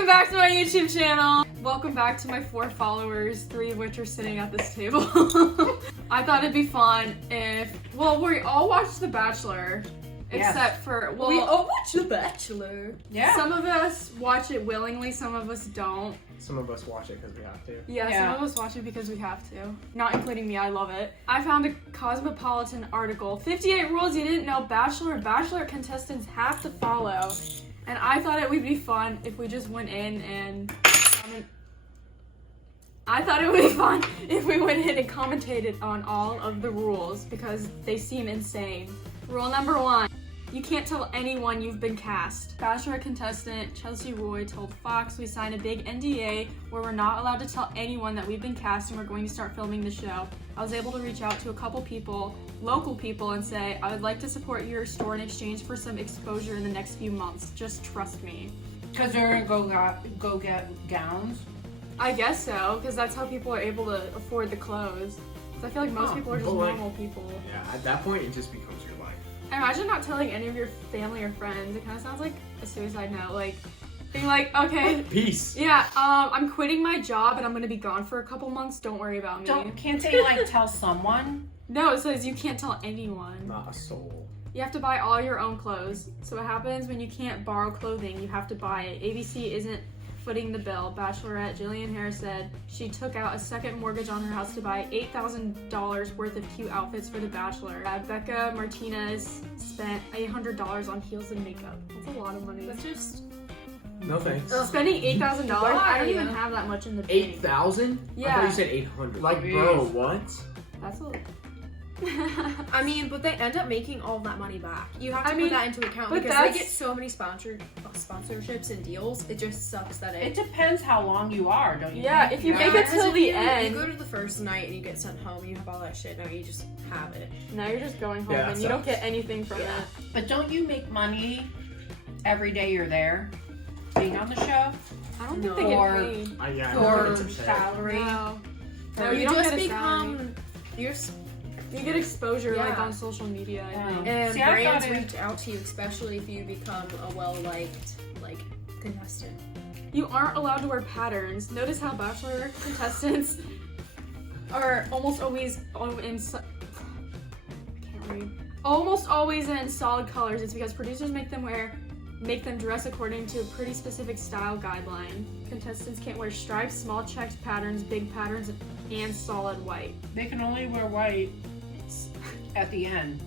Welcome back to my YouTube channel. Welcome back to my 4 followers, 3 of which are sitting at this table. I thought it'd be fun if, well, we all watched The Bachelor. Except for, well, we all watch The Bachelor. Yeah. Some of us watch it willingly, some of us don't. Some of us watch it because we have to. Yeah, some of us watch it because we have to. Not including me, I love it. I found a Cosmopolitan article. 58 rules you didn't know Bachelor and Bachelorette contestants have to follow. And I thought it would be fun if we just went in and... I thought it would be fun if we went in and commentated on all of the rules because they seem insane. Rule number 1. You can't tell anyone you've been cast. Bachelorette contestant Chelsea Roy told Fox we signed a big NDA where we're not allowed to tell anyone that we've been cast and we're going to start filming the show. I was able to reach out to a couple people, local people, and say, I would like to support your store in exchange for some exposure in the next few months. Just trust me. Because they're gonna go get gowns? I guess so, because that's how people are able to afford the clothes. Because I feel like most people are just normal people. Yeah, at that point, it just becomes your life. Imagine not telling any of your family or friends. It kind of sounds like a suicide note. Like, being like, okay. Peace. Yeah, I'm quitting my job and I'm going to be gone for a couple months. Don't worry about me. Can't they, like, tell someone? No, it says you can't tell anyone. Not a soul. You have to buy all your own clothes. So what happens when you can't borrow clothing? You have to buy it. ABC isn't footing the bill. Bachelorette Jillian Harris said she took out a second mortgage on her house to buy $8,000 worth of cute outfits for The Bachelor. Becca Martinez spent $800 on heels and makeup. That's a lot of money. That's just... No thanks. Spending $8,000? I don't even have that much in the bank. 8,000? Yeah. I thought you said 800. Like, bro, what? That's a... I mean, but they end up making all of that money back. You have to put that into account because they get so many sponsorships and deals. It just sucks that it depends how long you are, don't you? Yeah, if you make it till the end. You go to the first night and you get sent home, you have all that shit. Now you just have it. Now you're just going home and you don't get anything from it. But don't you make money every day you're there, being on the show? I don't think they get paid. Or salary? No, you don't just get a become... You get exposure like on social media, I think. And brands reach out to you, especially if you become a well-liked contestant. You aren't allowed to wear patterns. Notice how Bachelor contestants are almost always in solid colors. It's because producers make them dress according to a pretty specific style guideline. Contestants can't wear stripes, small checked patterns, big patterns, and solid white. They can only wear white at the end.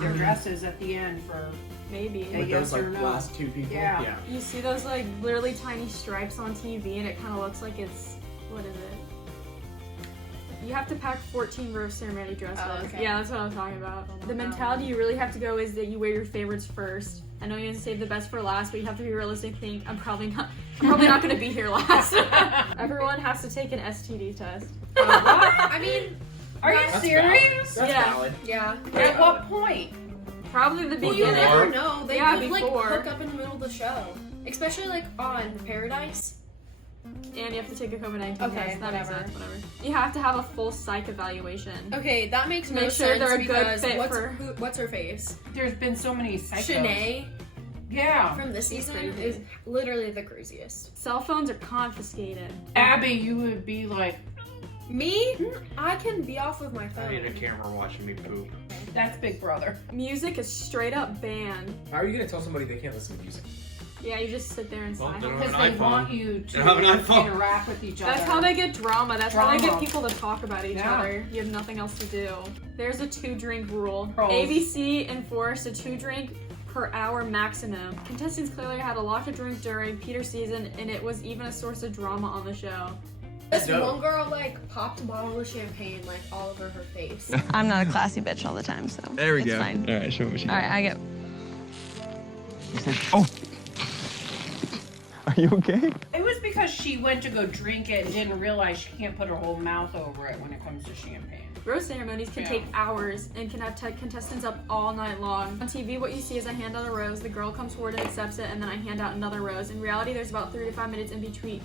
Their dresses at the end for maybe. With yes those, or no. last 2 people? Yeah. You see those literally tiny stripes on TV and it kind of looks like it's, what is it? You have to pack 14 rose ceremony dresses. Oh, okay. Yeah, that's what I was talking about. The mentality you really have to go is that you wear your favorites first. I know you have to save the best for last, but you have to be realistic. Think I'm probably not going to be here last. Everyone has to take an STD test. What? I mean, are you serious? That's valid. Yeah. At what point? Probably the beginning. Well, you never know. They could before. hook up in the middle of the show, especially on Paradise. And you have to take a COVID-19 test. That makes sense. Whatever. You have to have a full psych evaluation. Okay, that makes no sense they're a good fit what's her face? There's been so many psychos. Shanae. Yeah. From this season is literally the craziest. Cell phones are confiscated. Abby, you would be like... Me? I can be off with my phone. I need a camera watching me poop. That's Big Brother. Music is straight up banned. How are you going to tell somebody they can't listen to music? Yeah, you just sit there and sign. Because they want you to interact with each other. That's how they get drama. That's how they get people to talk about each other. You have nothing else to do. There's a 2-drink rule. ABC enforced a 2-drink per hour maximum. Contestants clearly had a lot to drink during Peter's season, and it was even a source of drama on the show. This one girl popped a bottle of champagne all over her face. I'm not a classy bitch all the time, so there we go. Fine. All right, show me what you got. All right, I get. Oh. Are you okay? It was because she went to go drink it and didn't realize she can't put her whole mouth over it when it comes to champagne. Rose ceremonies can take hours and can have contestants up all night long. On TV, what you see is I hand out a rose, the girl comes forward and accepts it, and then I hand out another rose. In reality, there's about 3 to 5 minutes in between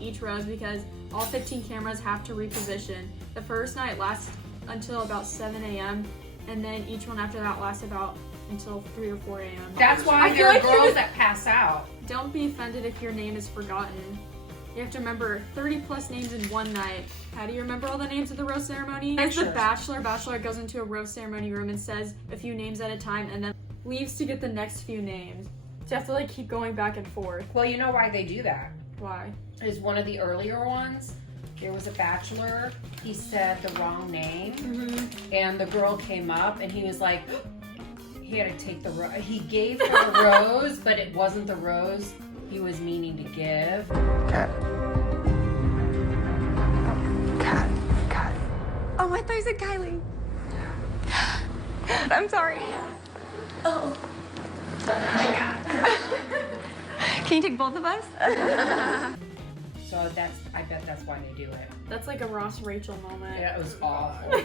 each rose because all 15 cameras have to reposition. The first night lasts until about 7 a.m. and then each one after that lasts about until 3 or 4 a.m. That's why there are girls that pass out. Don't be offended if your name is forgotten. You have to remember 30 plus names in one night. How do you remember all the names of the rose ceremony? As the Bachelor goes into a rose ceremony room and says a few names at a time and then leaves to get the next few names. So you have to like keep going back and forth. Well, you know why they do that? Why? Is one of the earlier ones, there was a bachelor, he said the wrong name, and the girl came up and he was like, he had to take the rose. He gave her a rose, but it wasn't the rose he was meaning to give. Cat. Cat. Oh, I thought you said Kylie. I'm sorry. Oh. My God. Can you take both of us? So I bet that's why they do it. That's like a Ross Rachel moment. Yeah, it was awful.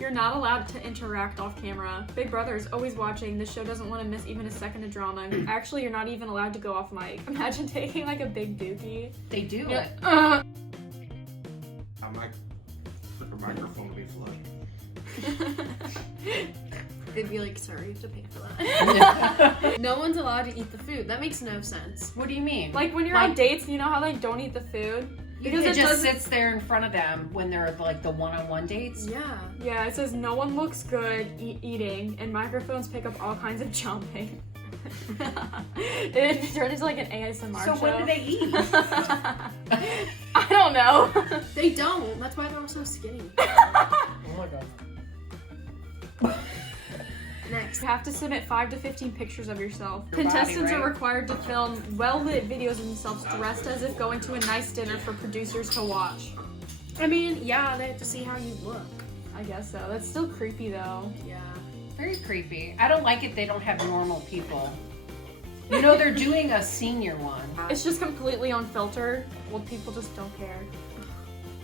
You're not allowed to interact off camera. Big Brother is always watching. This show doesn't want to miss even a second of drama. Actually, you're not even allowed to go off mic. Imagine taking like a big dookie. They do Yeah. it. I might put the microphone to be flush. They'd be like, sorry, you have to pay for that. No one's allowed to eat the food. That makes no sense. What do you mean? Like when you're on dates, you know how they don't eat the food? Because it just sits there in front of them when they're like the one-on-one dates. Yeah. Yeah, it says no one looks good eating, and microphones pick up all kinds of jumping. It turned into like an ASMR show. So when do they eat? I don't know. They don't. That's why they're all so skinny. Oh my god. Next. You have to submit 5 to 15 pictures of yourself. Your body, Contestants right? are required to film well-lit videos of themselves dressed as if going to a nice dinner for producers to watch. I mean, yeah, they have to see how you look. I guess so. That's still creepy though. Yeah. Very creepy. I don't like it they don't have normal people. You know, they're doing a senior one. It's just completely unfiltered. Well, people just don't care.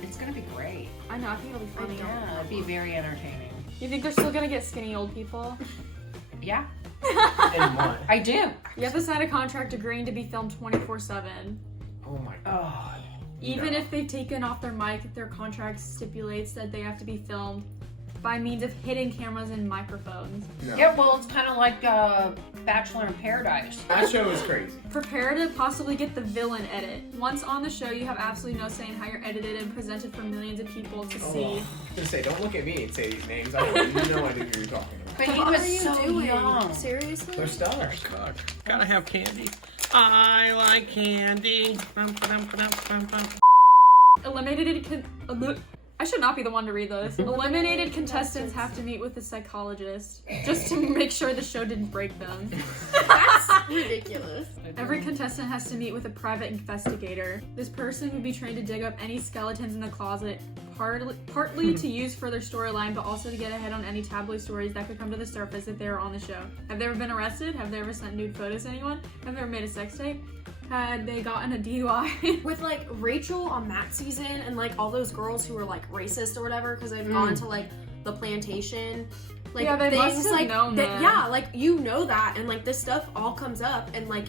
It's gonna be great. I know, I think it'll be funny. Yeah, it'd be very entertaining. You think they're still gonna get skinny old people? Yeah, And what? I do. You have to sign a contract agreeing to be filmed 24/7. Oh my god. Even if they've taken off their mic, their contract stipulates that they have to be filmed by means of hidden cameras and microphones. No. Yeah, well, it's kind of like Bachelor in Paradise. That show is crazy. Prepare to possibly get the villain edit. Once on the show, you have absolutely no say in how you're edited and presented for millions of people to see. I was gonna say, don't look at me and say these names. I have no idea who you're talking about. But he What was are you so doing? young. Seriously? They're stars. Gotta have candy. I like candy. I should not be the one to read this. Eliminated contestants have to meet with a psychologist just to make sure the show didn't break them. That's ridiculous. Every contestant has to meet with a private investigator. This person would be trained to dig up any skeletons in the closet, partly to use for their storyline, but also to get ahead on any tabloid stories that could come to the surface if they were on the show. Have they ever been arrested? Have they ever sent nude photos to anyone? Have they ever made a sex tape? Had they gotten a DUI? With like Rachel on that season and like all those girls who were like racist or whatever because they've gone to like the plantation. Like, yeah, they things must have like known that. yeah, like you know that and like this stuff all comes up and like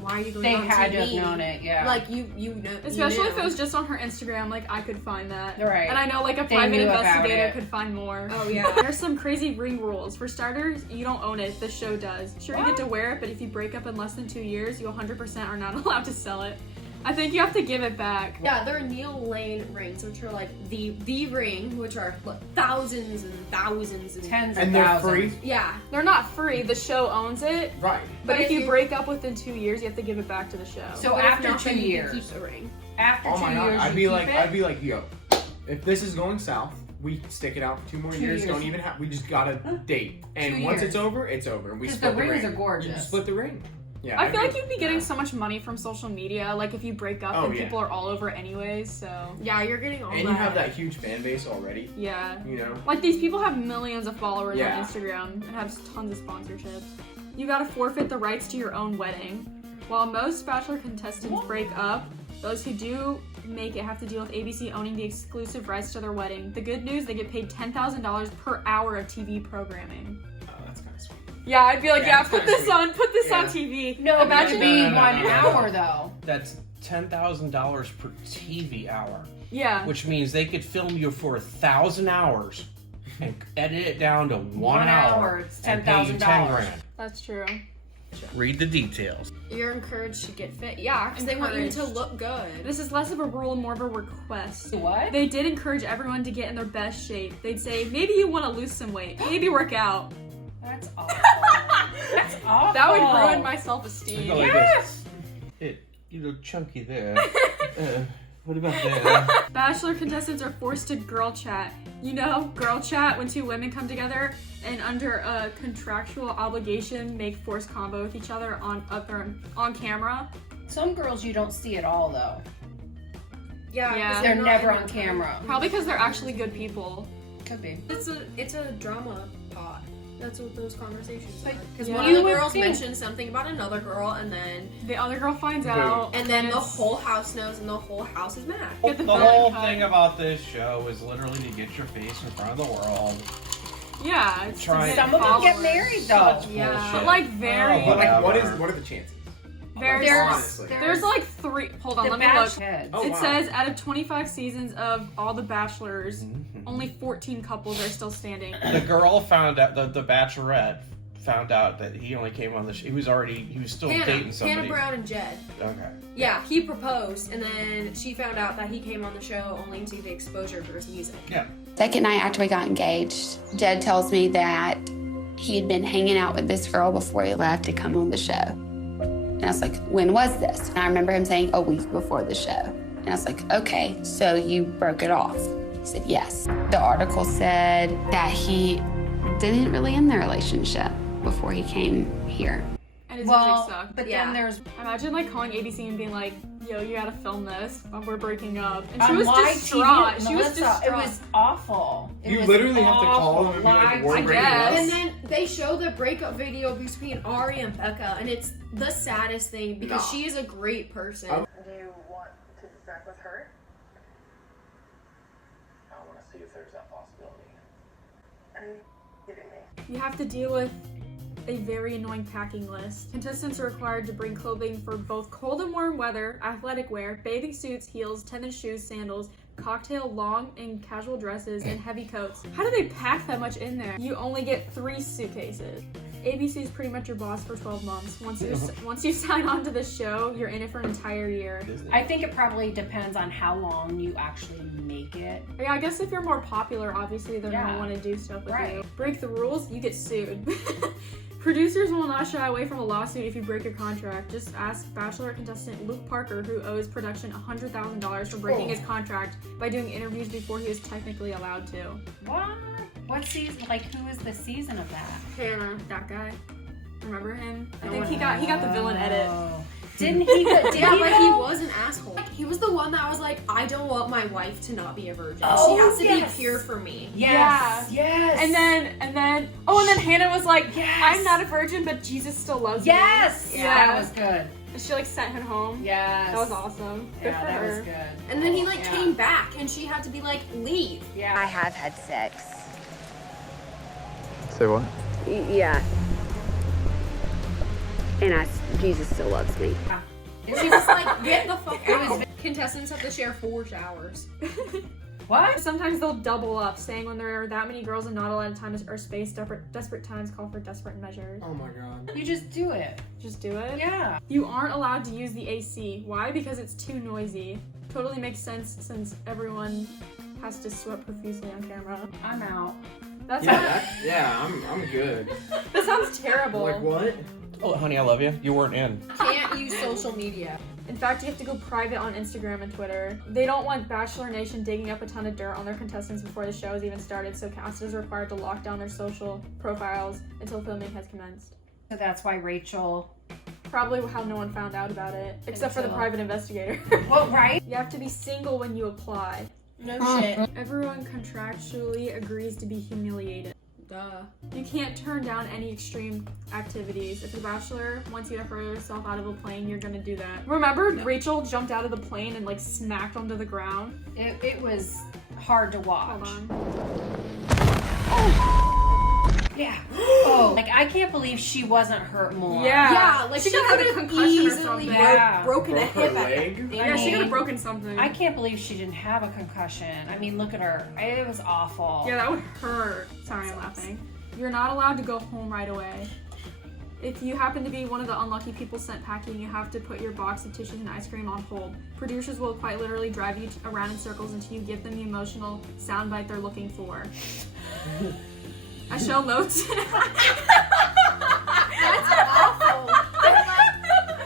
why are you going They on had TV? to have known it, yeah. Like you know, Especially you if it was just on her Instagram, like I could find that. Right. And I know like a They private knew about investigator it. could find more. Oh yeah. There's some crazy ring rules. For starters, you don't own it. The show does. Sure, you get to wear it, but if you break up in less than 2 years, you 100% are not allowed to sell it. I think you have to give it back. Yeah, there are Neil Lane rings, which are like the ring, which are like, thousands and thousands and Tens of And they're thousands. free? Yeah, They're not free. The show owns it. Right. But But if if you you- break up within 2 years, you have to give it back to the show. So but if after not, 2 then you can years, keep the ring. after Oh 2 my god. years, I'd you be keep like, it? yo, if this is going south, we stick it out for 2 more 2 years. years. Don't even have. We just gotta date. And 2 once years. it's over, it's over. And we 'Cause split the rings ring. are gorgeous. You just split the ring. Yeah. I feel like you'd be getting so much money from social media. Like if you break up, Oh, and yeah. people are all over anyways. So Yeah, you're getting all And you have that huge fan base already. yeah. You know. Like these people have millions of followers Yeah. on Instagram and have tons of sponsorships. You gotta forfeit the rights to your own wedding. While most Bachelor contestants break up, those who do make it have to deal with ABC owning the exclusive rights to their wedding. The good news, they get paid $10,000 per hour of TV programming. Oh, that's kind of sweet. Yeah, I'd be like, Yeah, yeah, it's put kinda this sweet. on, put this on Yeah. TV. No, Imagine it would be No, no, no, 1 no. hour though. That's $10,000 per TV hour, Yeah. which means they could film you for 1,000 hours and edit it down to 1 hour, hour. it's and pay you $10,000. 10 grand. That's true. Read the details. You're encouraged to get fit. Yeah, because they want you to look good. This is less of a rule and more of a request. What? They did encourage everyone to get in their best shape. They'd say, maybe you want to lose some weight. Maybe work out. That's awful. That's awful. That would ruin my self-esteem. Go like this. You look chunky there. What about there? Bachelor contestants are forced to girl chat. You know, girl chat when two women come together and under a contractual obligation make forced combo with each other on camera. Some girls you don't see at all though. Yeah, Yeah. 'cause They're not never in on the- camera. Probably because they're actually good people. Could be. It's a drama pot. That's what those conversations are. Because Yeah. one of You the would girls think- mentioned something about another girl, and then The other girl finds out. the it's- whole house knows, and the whole house is mad. Get the The villain whole cut. thing about this show is literally to get your face in front of the world. Yeah, it's Try- to get Some of them get followers. married though. Such Yeah, bullshit. but like very, Oh, But like, Whatever. what are the chances? very. Honestly. There's like 3. Hold on, The let me look. Bachelorette. Oh, It wow. says out of 25 seasons of all the Bachelors, Mhm. only 14 couples are still standing. The girl found out, the Bachelorette found out that he only came on the show. He was still dating somebody. Hannah Brown and Jed. Okay. Yeah, he proposed, and then she found out that he came on the show only to the exposure for his music. Yeah. Second night after we got engaged, Jed tells me that he had been hanging out with this girl before he left to come on the show. And I was like, when was this? And I remember him saying a week before the show. And I was like, okay, so you broke it off. He said, yes. The article said that he didn't really end the relationship before he came here. And his Well, music sucked. but Yeah. then there's Imagine like calling ABC and being like, yo, you gotta film this. We're breaking up. And she on was live distraught. TV, She was Melissa, distraught. It was awful. It You was literally have to call awful. them and be like, Live we're I breaking guess. up. And then they show the breakup video between Ari and Becca, and it's the saddest thing because No. she is a great person. I- Do you want to be back with her? I want to see if there's that possibility. Are you kidding me? You have to deal with a very annoying packing list. Contestants are required to bring clothing for both cold and warm weather, athletic wear, bathing suits, heels, tennis shoes, sandals, cocktail, long and casual dresses, and heavy coats. How do they pack that much in there? You only get 3 suitcases. ABC is pretty much your boss for 12 months. Once you sign on to the show, you're in it for an entire year. I think it probably depends on how long you actually make it. Yeah, I guess if you're more popular, obviously they're Yeah. gonna want to do stuff with Right. you. Break the rules, you get sued. Producers will not shy away from a lawsuit if you break your contract. Just ask Bachelor contestant Luke Parker, who owes production $100,000 for breaking his contract by doing interviews before he was technically allowed to. What? What season? Like, who is the season of that? Hannah, that guy. Remember him? I think he got the villain edit. Oh. Didn't he? Did Yeah, he but though? he was an asshole. Like, he was the one that was like, I don't want my wife to not be a virgin. Oh, she has to yes. be pure for me. Yes. Yes. And then Hannah was like, Yes. I'm not a virgin, but Jesus still loves Yes. me. Yeah. That was good. And she like sent him home. Yes. That was awesome. Good Yeah, for that her. was good. And then he like Yeah. came back, and she had to be like, leave. Yeah. I have had sex. Say what? Yeah. And Jesus still loves me. And she's just like, get the fuck out. Contestants have to share 4 showers. What? Sometimes they'll double up, saying when there are that many girls and not a lot of time or space, desperate times call for desperate measures. Oh my god. You just do it. Just do it. Yeah. You aren't allowed to use the AC. Why? Because it's too noisy. Totally makes sense since everyone has to sweat profusely on camera. I'm out. That's I'm good. that sounds terrible. Like what? Oh, honey, I love you. You weren't in. Can't use social media. In fact, you have to go private on Instagram and Twitter. They don't want Bachelor Nation digging up a ton of dirt on their contestants before the show has even started, so cast is required to lock down their social profiles until filming has commenced. So that's why Rachel. Probably how no one found out about it, except for the Until- private investigator. Well, right? You have to be single when you apply. No shit. Everyone contractually agrees to be humiliated. Duh. You can't turn down any extreme activities. If the Bachelor wants you to hurl yourself out of a plane, you're gonna do that. Remember, Rachel jumped out of the plane and like smacked onto the ground? It was hard to watch. Hold on. Yeah. Oh, like I can't believe she wasn't hurt more. Yeah. like She she could've had a could have concussion or easily something. Yeah. broken a Broke her hip. leg? Yeah, she could have mean, broken something. I can't believe she didn't have a concussion. I mean, look at her. It was awful. Yeah, that would hurt. Sorry, I'm laughing. You're not allowed to go home right away. If you happen to be one of the unlucky people sent packing, you have to put your box of tissues and ice cream on hold. Producers will quite literally drive you around in circles until you give them the emotional soundbite they're looking for. I shall note. That's awful.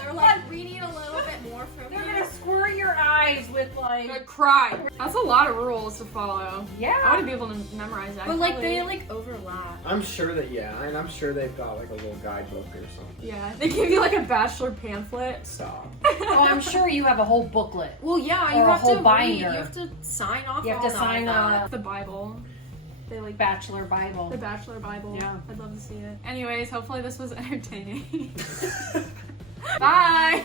They're like, we need a little bit more from They're you. gonna squirt your eyes with like. I'd cry. That's a lot of rules to follow. I Yeah. wouldn't be able to memorize that. But like Probably- they like overlap. I'm sure that, and I'm sure they've got like a little guidebook or something. Yeah, they give you like a Bachelor pamphlet. Stop. Oh, I'm sure you have a whole booklet. Well, yeah, Or you a have whole to binder. You have to sign off. You have on to all sign that. The Bible. They like Bachelor Bible. the Bachelor Bible. Yeah. I'd love to see it. Anyways, hopefully this was entertaining. Bye!